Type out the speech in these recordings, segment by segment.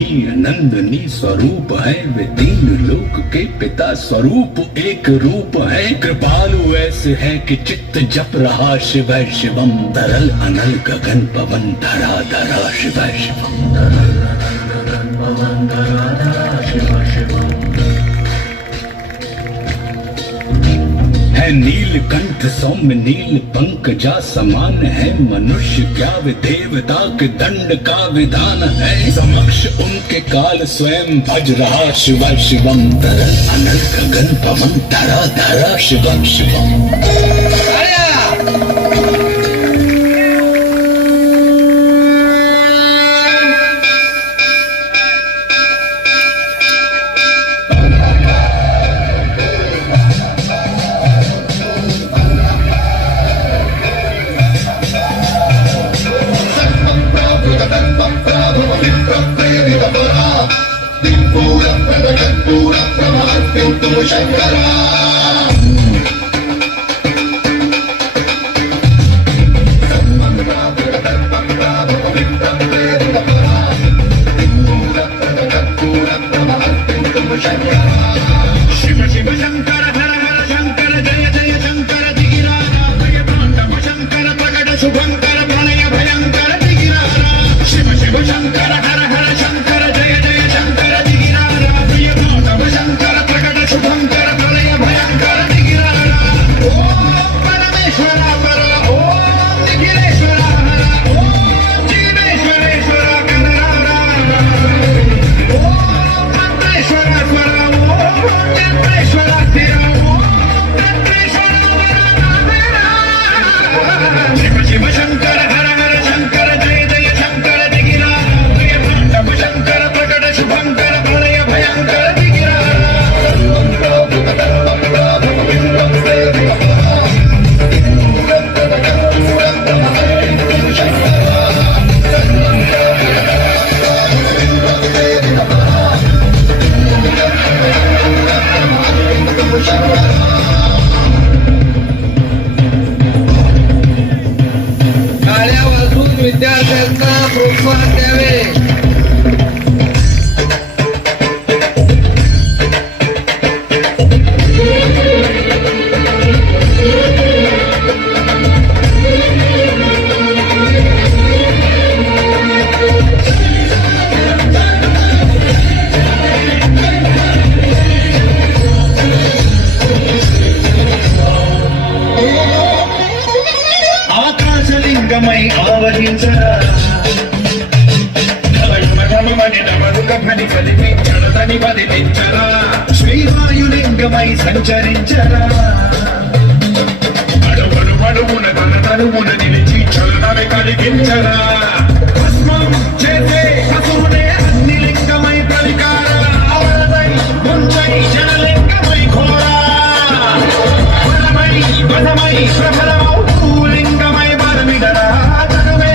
नंदनी स्वरूप है वे तीन लोक के पिता स्वरूप एक रूप है कृपालु ऐसे है कि चित्त जप रहा शिव शिवम तरल अनल गगन पवन धरा धरा शिव शिवम तरल अनल गगन पवन धरा धरा शिव शिवम है नीलकंठ सौम्य नील पंकजा समान है मनुष्य क्या वे देवता के दंड का विधान है समक्ष उनके काल स्वयं भज रहा शिव शिवम तरल अनल गगन पवन धरा धरा शिव शिवम शिव शिव शंकर हर हर शंकर जय जय शंकर दिगिरारा प्रिय तांडव शंकर प्रकट शुभंकर प्रणय भयंकर दिगिरारा शिव शिव शंकर हर हर शंकर जय जय शंकर दिगिरारा प्रिय तांडव शंकर प्रकट शुभंकर प्रणय भयंकर दिगिरारा ओम परमेश्वरा पर ओम निखिलेश्वरा हर ओम जीवेश्वरेश्वरा कनरारा ओम मंत्रेश्वरा स्वर ओम चंद्रेश्वरा स्थिर ओम तत्रेश्वरा वरदानेरा शिव शिव शंकर हर हर शंकर जय जय शंकर दिगिरारा प्रिय तांडव शंकर प्रकट शुभंकर प्रणय भयंकर दिगिरारा टाळ्या वाजवून विद्यार्थ्यांना प्रोत्साहन द्यावे. ఆకాశలింగమై ఆవహించరా చడతని బదిలించరా శ్రీవాయులింగమై సంచరించరా అడుగున తనువున నిలిచి చలనమే కలిగించరా భస్మం చేసే అసురునే అన్ని లింగమై ప్రవికార అవరదై ముంచై జనలింగమై ఘోరా బలమై బలమై ప్రబలమౌ లింగమై బలమిడరా తనువే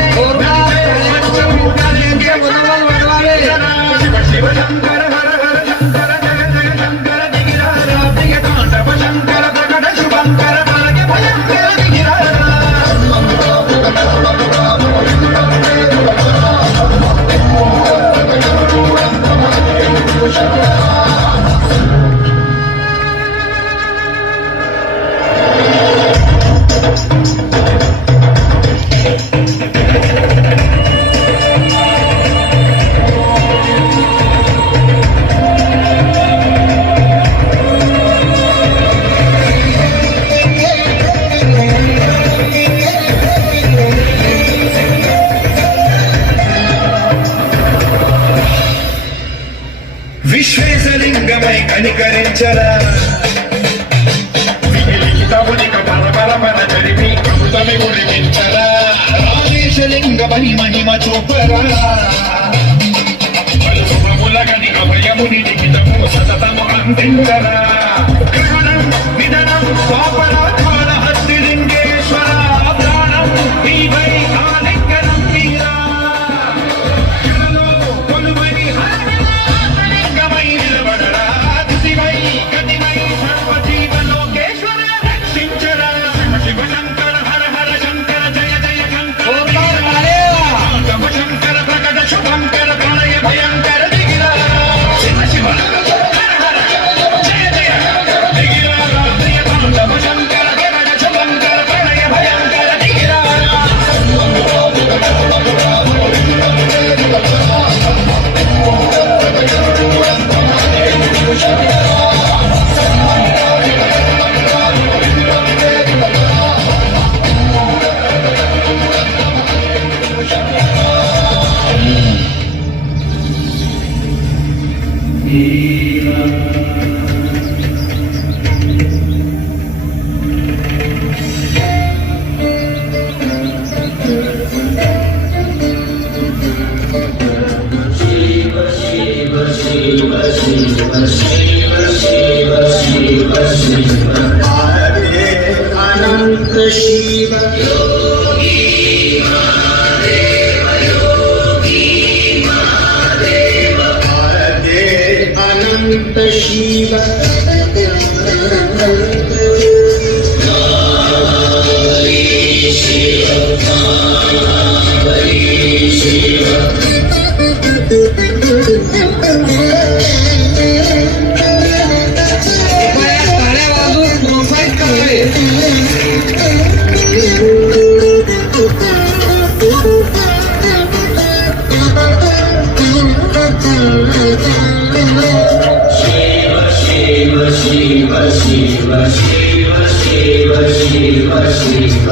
శివ శంకర హర హర శంకర జయ జయ శంకర దిగిరారా ప్రియ తాండవ శంకర ప్రకట శుభంకర ప్రణయ భయంకర దిగిరారా విశ్వేశలింగమై కనికరించరా విలిఖితమునిక పరపరపర జరిపి అమృతమి గురికించరా రాజేశలింగమై మహిమ చూపరా శుభములగని అభయముని లిఖితము సతతము అందించరా గ్రహణం నిధనం పాపరాత్మల హస్తిలింగేశ్వర ప్రాణం నీవై ఆలింగనం మీరా జనలో కొలువై లింగమై నిలబడరా దివై గతిమై సర్వజీవలోకేశ్వర రక్షించరా శివ శివ శంకర హర హర శంకర జయ జయ శంకర శంకర ప్రకట శుభంకర ప్రణయ భయంకర अनंत शिव अनंत शिव कृपया टाळ्या वाजवून प्रोत्साहित करावे. शिव